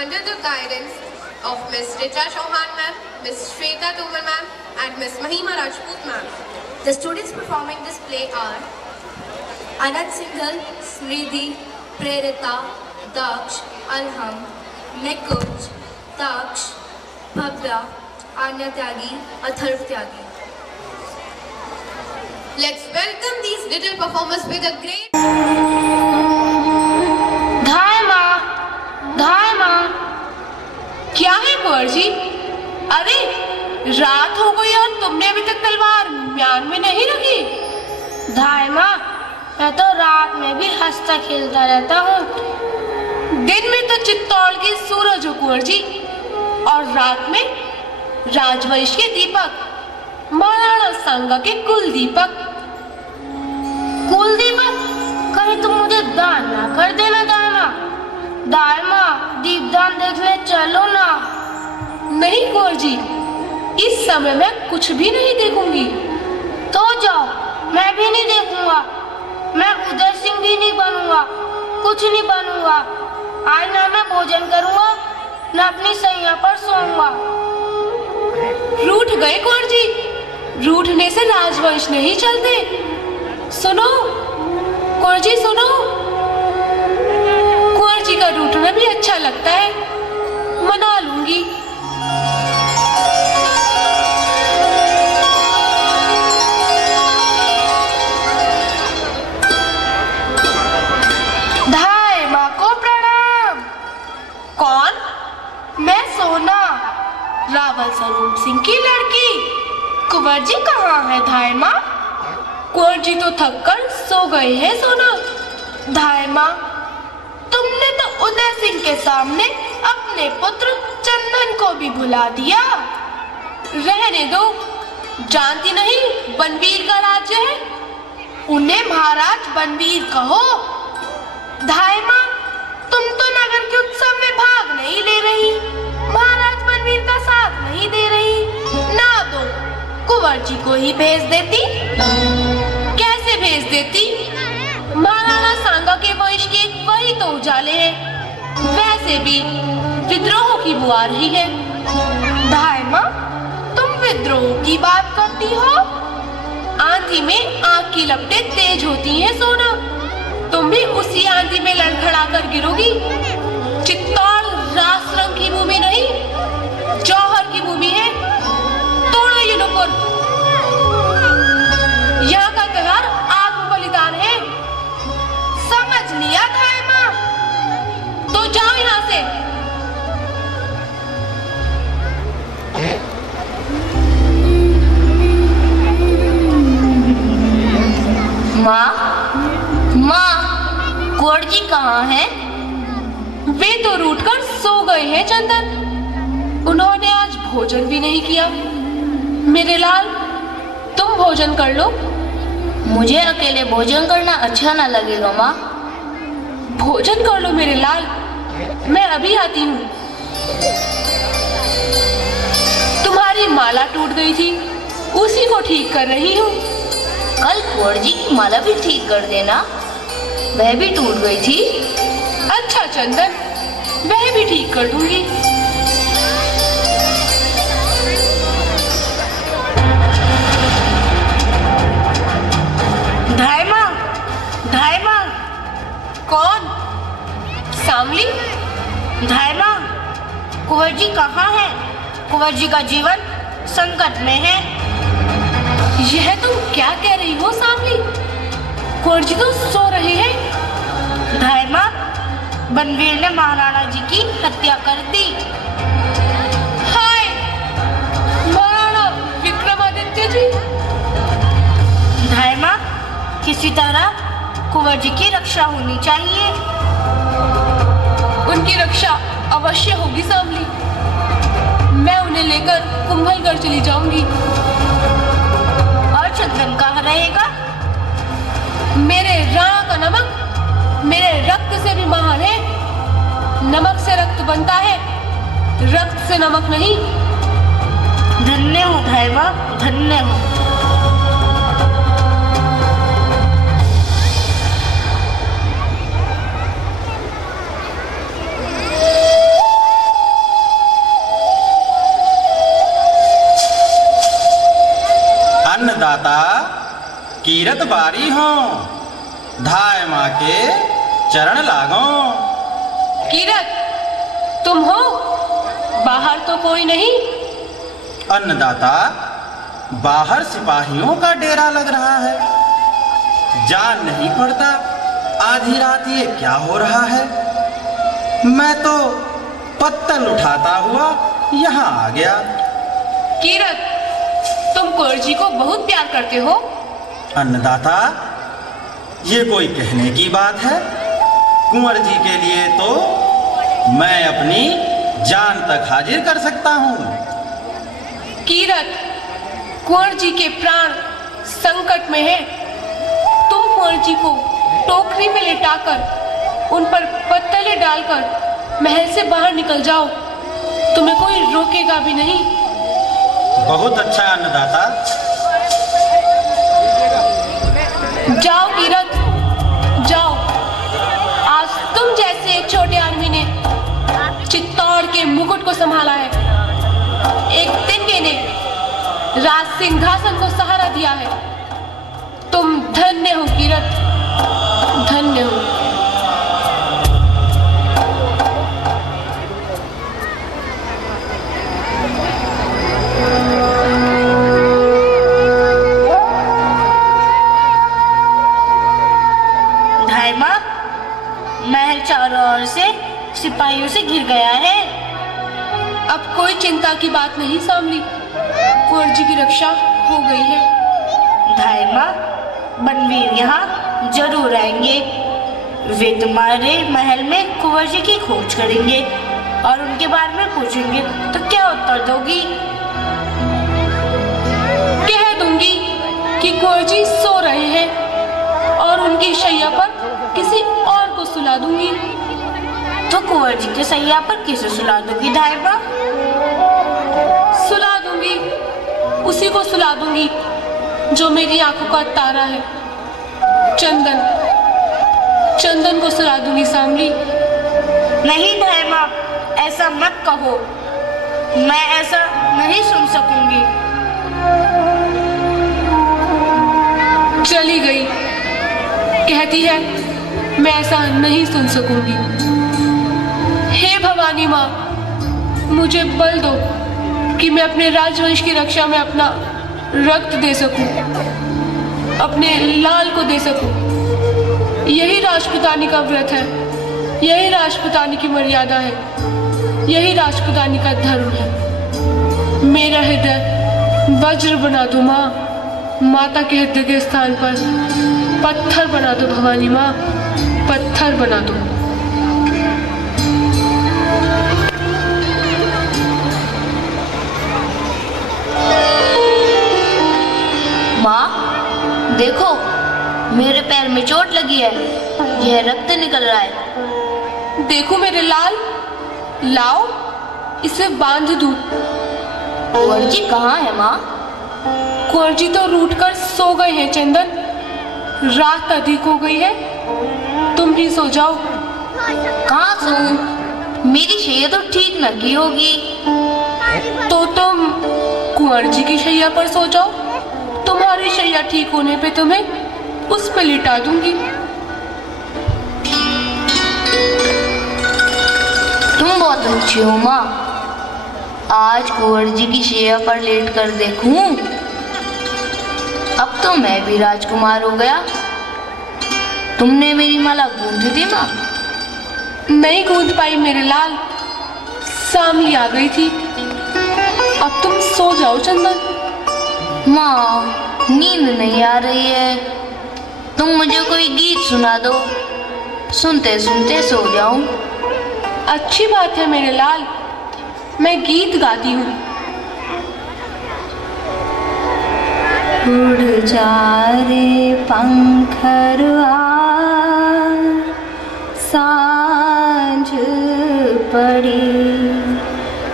under the guidance of Ms. Richa Chauhan ma'am, Ms. Shweta Tovar ma'am, and Ms. Mahima Rajput ma'am. The students performing this play are Anand Singhal, Smridhi, Prerita, Daksh, Alham, Nikunj, Daksh, Bhavya, Anya Tyagi, Atharv Tyagi. Let's welcome these little performers with a great धाय माँ, क्या है कुंवर जी? अरे रात हो गई और तुमने अभी तक तलवार म्यान में नहीं रखी। धाय माँ, मैं तो रात में भी हंसता खेलता रहता हूँ। दिन में तो चित्तौड़ की सूरज हो कुंवर जी, और रात में राजवंश के दीपक, महाराणा सांगा के कुल दीपक। कुल दीपक? कहीं तुम मुझे दान ना कर देना दाय माँ। दाय माँ, दीपदान देखने चलो ना। नहीं कुंवर जी, इस समय मैं कुछ भी नहीं देखूंगी। तो जाओ, मैं भी नहीं देखूंगा। मैं उदय सिंह भी नहीं बनूंगा, कुछ नहीं बनूंगा। आज ना मैं भोजन करूंगा, ना अपनी सैया पर सोऊंगा। रूठ गए कुंवर जी, रूठने से राजवंश नहीं चलते। सुनो कुंवर जी, सुनो। कुंवर जी का रूठना भी अच्छा लगता है, मना लूंगी। धाय माँ को प्रणाम। कौन? मैं सोना, रावल स्वरूप सिंह की लड़की। कुंवर जी कहाँ है धाय माँ? कुंवर जी तो थक कर सो गए हैं सोना। धाय माँ, तुमने तो उदय सिंह के सामने अपने पुत्र चंदन को भी भुला दिया। रहने दो, जानती नहीं बनवीर का राज्य है। उन्हें महाराज बनवीर कहो। धाय माँ, तुम तो नगर के उत्सव में भाग नहीं ले रही, महाराज बनवीर का साथ नहीं दे रही। ना दो, कुंवर जी को ही भेज देती। कैसे भेज देती? महाराणा सांगा के वंश के वही तो उजाले हैं। वैसे भी विद्रोह की बुआ रही है। धाय माँ, तुम विद्रोह की बात करती हो? आंधी में आग की लपटें तेज होती हैं सोना। तुम भी उसी आंधी में लड़खड़ा कर गिरोगी। चित्तौड़ रासरंग की भूमि नहीं, जौहर की भूमि है। तोड़ो ये नुपुर। यहाँ का त्योहार आत्म बलिदान है। समझ लिया धाय माँ। तो जाओ यहाँ से। माँ, कुंवर जी कहाँ हैं? वे तो रूठकर सो गए हैं चंदन। उन्होंने आज भोजन भी नहीं किया। मेरे लाल, तुम भोजन कर लो। मुझे अकेले भोजन करना अच्छा ना लगेगा माँ। भोजन कर लो मेरे लाल, मैं अभी आती हूँ। तुम्हारी माला टूट गई थी, उसी को ठीक कर रही हूँ। कल कुंवर जी की माला भी ठीक कर देना, वह भी टूट गई थी। अच्छा चंदन, वह भी ठीक कर दूंगी। धाय माँ, धाय माँ। कौन? सामली? धाय माँ, कुंवर जी कहाँ है? कुंवर जी का जीवन संकट में है। यह तुम क्या कह रही हो सामली? कुंवर जी तो सो रहे हैं। धाय माँ, बनवीर ने महाराणा जी की हत्या कर दी। हाय, महाराणा विक्रमादित्य जी। धाय माँ, किसी तरह कुंवर जी की रक्षा होनी चाहिए। उनकी रक्षा अवश्य होगी सामली। मैं उन्हें लेकर कुंभलगढ़ चली जाऊंगी। और चंदन कहाँ रहेगा? मेरे राणा का नमक मेरे रक्त से भी महान है। नमक से रक्त बनता है, रक्त से नमक नहीं। धन्य हो धाय माँ, धन्य हो। अन्नदाता कीरत बारी हों, धाय माँ के चरण लागो। कीरत, तुम हो? बाहर तो कोई नहीं। अन्नदाता, बाहर सिपाहियों का डेरा लग रहा है। जान नहीं पड़ता आधी रात ये क्या हो रहा है। मैं तो पत्तल उठाता हुआ यहाँ आ गया। कीरत, तुम कुंवर जी को बहुत प्यार करते हो। अन्नदाता, ये कोई कहने की बात है? कुंवर जी के लिए तो मैं अपनी जान तक हाजिर कर सकता हूँ। कीरत, कुंवर जी के प्राण संकट में हैं। तुम कुंवर जी को टोकरी में लेटाकर उन पर पत्तले डालकर महल से बाहर निकल जाओ, तुम्हें कोई रोकेगा भी नहीं। बहुत अच्छा अन्नदाता। जाओ कीरत, जाओ। आज तुम जैसे एक छोटे आदमी ने चित्तौड़ के मुकुट को संभाला है, एक तिनके ने राज सिंहासन को सहारा दिया है। तुम धन्य हो कीरत, धन्य हो। धाय माँ, महल चारों ओर से सिपाहियों से घिर गया है। अब कोई चिंता की बात नहीं सांवली, कुंवर जी की रक्षा हो गई है। धाय माँ, बनवीर यहाँ जरूर आएंगे। वे तुम्हारे महल में कुंवर जी की खोज करेंगे और उनके बारे में पूछेंगे तो क्या उत्तर दोगी? कह दूंगी कि कुंवर जी सो रहे हैं और उनकी शैया पर किसी और को सुला दूंगी। तो कुंवर जी के शैया पर किसे सुला दोगी धाय माँ? सुला दूंगी, उसी को सुला दूंगी जो मेरी आंखों का तारा है, चंदन। चंदन को सुला दूंगी सांवली। नहीं धाय माँ, ऐसा मत कहो, मैं ऐसा नहीं सुन सकूंगी। चली गई, कहती है मैं ऐसा नहीं सुन सकूंगी। हे भवानी माँ, मुझे बल दो कि मैं अपने राजवंश की रक्षा में अपना रक्त दे सकूं, अपने लाल को दे सकूं। यही राजपुतानी का व्रत है, यही राजपुतानी की मर्यादा है, यही राजपुतानी का धर्म है। मेरा हृदय वज्र बना दो माँ, माता के हृदय के स्थान पर पत्थर बना दो भवानी माँ, पत्थर बना दो। माँ देखो, मेरे पैर में चोट लगी है, यह रक्त निकल रहा है। देखो मेरे लाल, लाओ इसे बांध दूं। कुंवर जी कहाँ है माँ? कुंवर जी तो रूठ कर सो गए हैं चंदन, रात अधिक हो गई है, तुम भी सो जाओ। कहाँ सोऊं? मेरी शैया तो ठीक न की होगी। तो तुम कुंवर जी की शैया पर सो जाओ, तुम्हारी शैया ठीक होने पे तुम्हें उस पर लिटा दूंगी। तुम बहुत अच्छी हो माँ, आज कुंवर जी की शैया पर लेट कर देखूं। अब तो मैं भी राजकुमार हो गया। तुमने मेरी माला गूंथी थी माँ? नहीं गूंथ पाई मेरे लाल, सांवली आ गई थी। अब तुम सो जाओ चंदन। माँ नींद नहीं आ रही है, तुम मुझे कोई गीत सुना दो, सुनते सुनते सो जाऊं। अच्छी बात है मेरे लाल, मैं गीत गाती हूँ। उड़ जा रे पंखरुआ, सांझ पड़ी।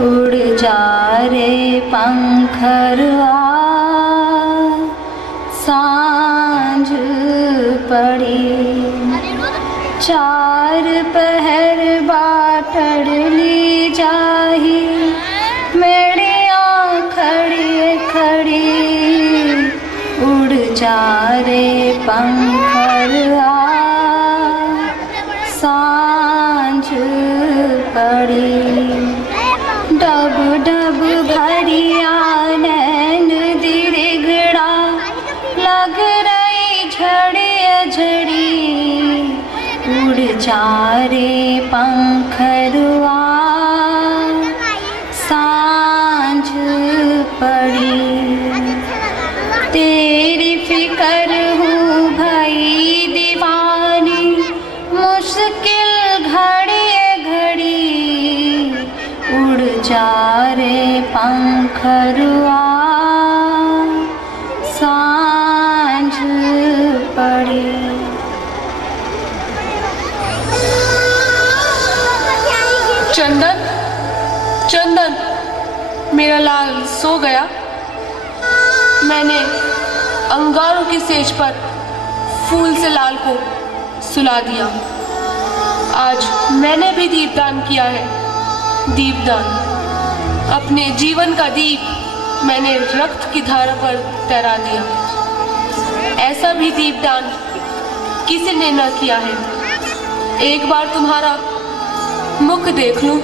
उड़ जा रे पंखरुआ, सांझ पड़ी। चार पहर बाटड़ ली जाही, मेरिया खड़ी खड़ी। चारे पंखरुआ सांझ पड़ी। डब डब भरिया नैन दिरगड़ा लग रही झड़ी झड़ी। उड़ चारे पंखरुआ सांझ पड़ी। तेरी फिकर हूँ भई दीवानी मुश्किल घड़ी घड़ी। उड़ जा रे पंखरुआ सांझ पड़ी। चंदन, चंदन, मेरा लाल सो गया। मैंने अंगारों की सेज पर फूल से लाल को सुला दिया। आज मैंने भी दीपदान किया है। दीपदान, अपने जीवन का दीप मैंने रक्त की धारा पर तैरा दिया। ऐसा भी दीपदान किसी ने न किया है। एक बार तुम्हारा मुख देख लूं।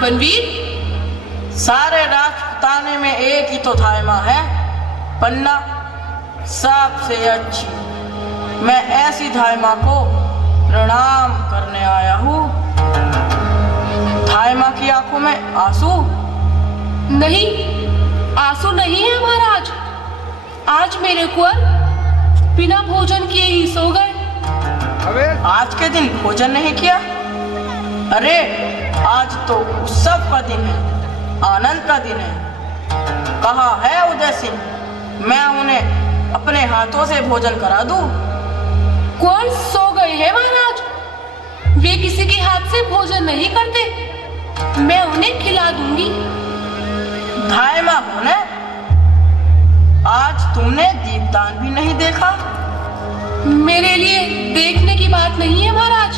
बनवीर, सारे राजपुताने में एक ही तो धायमा है, पन्ना सबसे अच्छी। मैं ऐसी धायमा को प्रणाम करने आया हूँ। धायमा की आंखों में आंसू नहीं, आंसू नहीं है महाराज। आज मेरे कुंवर बिना भोजन किए ही सो गए। आज के दिन भोजन नहीं किया? अरे आज तो उत्सव का दिन है, आनंद का दिन है। कहाँ है उदय सिंह? मैं उन्हें अपने हाथों से भोजन करा दूं। कुंवर सो गए हैं महाराज। वे किसी के हाथ से भोजन नहीं करते। मैं उन्हें खिला दूंगी। धायमा होने, आज तुमने दीपदान भी नहीं देखा? मेरे लिए देखने की बात नहीं है महाराज,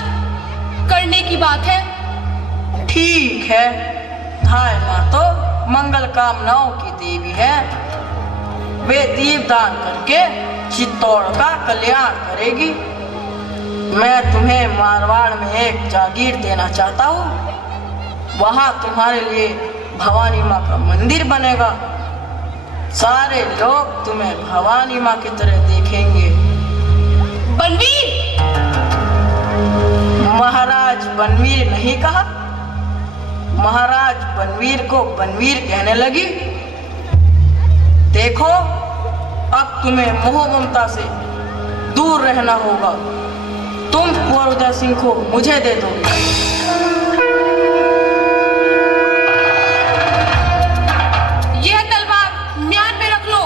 करने की बात है। ठीक है, धायमा तो मंगल कामनाओं की देवी है। वे दीपदान करके चित्तौड़ का कल्याण करेगी। मैं तुम्हें मारवाड़ में एक जागीर देना चाहता हूँ। वहाँ तुम्हारे लिए भवानी माँ का मंदिर बनेगा। सारे लोग तुम्हें भवानी माँ की तरह देखेंगे। बनवीर, महाराज बनवीर नहीं कहा? महाराज बनवीर को बनवीर कहने लगी। देखो, अब तुम्हें मोह ममता से दूर रहना होगा। तुम कुंवर उदय सिंह को मुझे दे दो। यह तलवार म्यान में रख लो।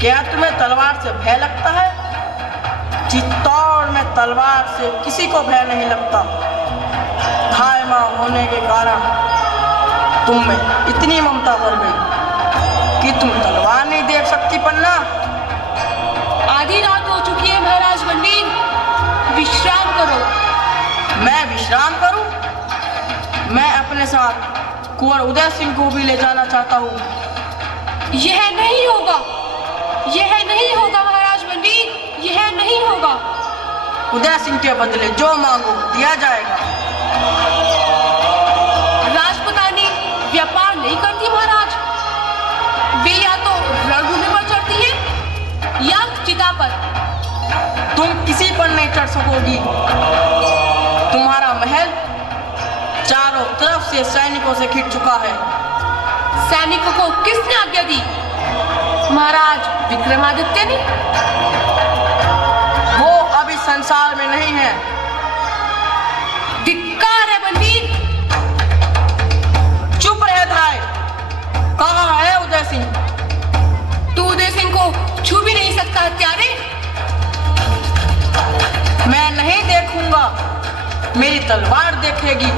क्या तुम्हें तलवार से भय लगता है? चित्तौड़ में तलवार से किसी को भय नहीं लगता। धायमा होने के कारण तुम में इतनी ममता भर गई कि तुम तलवार नहीं देख सकती। पन्ना, आधी रात हो चुकी है महाराज बनवीर, विश्राम करो। मैं विश्राम करूं? मैं अपने साथ कुंवर उदय सिंह को भी ले जाना चाहता हूँ। यह नहीं होगा, यह नहीं होगा महाराज बनवीर, यह नहीं होगा। उदय सिंह के बदले जो मांगो दिया जाएगा। राजपुतानी व्यापार नहीं करती महाराज। वे या तो रणभूमि पर चढ़ती है या चिता पर। तुम किसी पर नहीं चढ़ सकोगी। तुम्हारा महल चारों तरफ से सैनिकों से घिर चुका है। सैनिकों को किसने आज्ञा दी? महाराज विक्रमादित्य ने। वो अभी संसार में नहीं है। धिक्कार है बनवीर। चुप रहे धाय। कहाँ है उदय सिंह? तू उदय सिंह को छू भी नहीं सकता हत्यारे। मैं नहीं देखूंगा, मेरी तलवार देखेगी।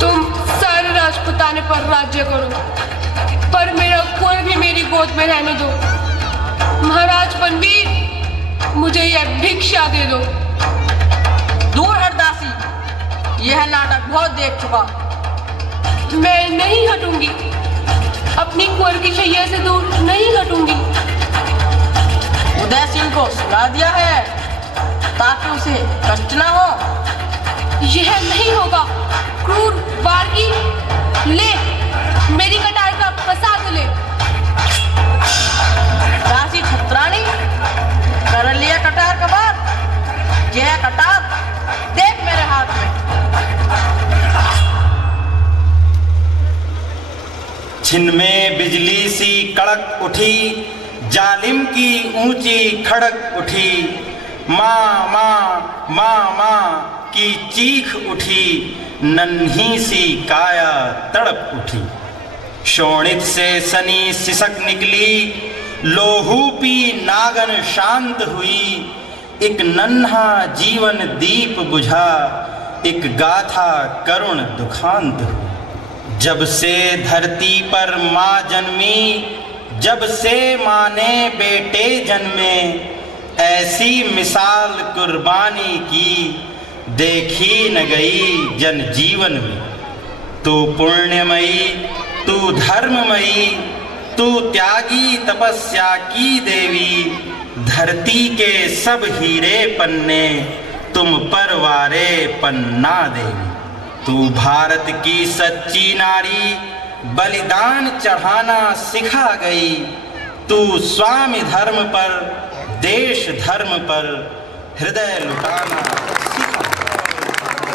तुम सारे राजपुताने पर राज्य करो, पर मेरा कुंवर भी मेरी गोद में रहने दो। महाराज बनवीर, मुझे यह भिक्षा दे दो। दूर हट दासी, यह नाटक बहुत देख चुका। मैं नहीं हटूंगी, अपनी कुंवर की शैया से दूर नहीं हटूंगी। उदय सिंह को सुला दिया है ताकि उसे कष्ट ना हो। यह नहीं होगा क्रूर बारगी, ले मेरी कटार का प्रसाद ले। दासी छत्राणी, कर लिया कटार का बात। यह कटार देख मेरे हाथ में। छिन में बिजली सी कड़क उठी, जालिम की ऊंची खड़क उठी। माँ माँ माँ माँ की चीख उठी, नन्ही सी काया तड़प उठी। शोणित से सनी सिसक निकली, लोहू पी नागन शांत हुई। एक नन्हा जीवन दीप बुझा, एक गाथा करुण दुखांत हुई। जब से धरती पर माँ जन्मी, जब से माँ ने बेटे जन्मे, ऐसी मिसाल कुर्बानी की देखी न गई जन जीवन में। तू पुण्यमयी, तू धर्ममयी, तू त्यागी तपस्या की देवी। धरती के सब हीरे पन्ने तुम पर वारे पन्ना देवी। तू भारत की सच्ची नारी, बलिदान चढ़ाना सिखा गई। तू स्वामी धर्म पर, देश धर्म पर हृदय लुटाना सिखा गई।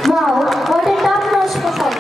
Wow, what a top-notch performance.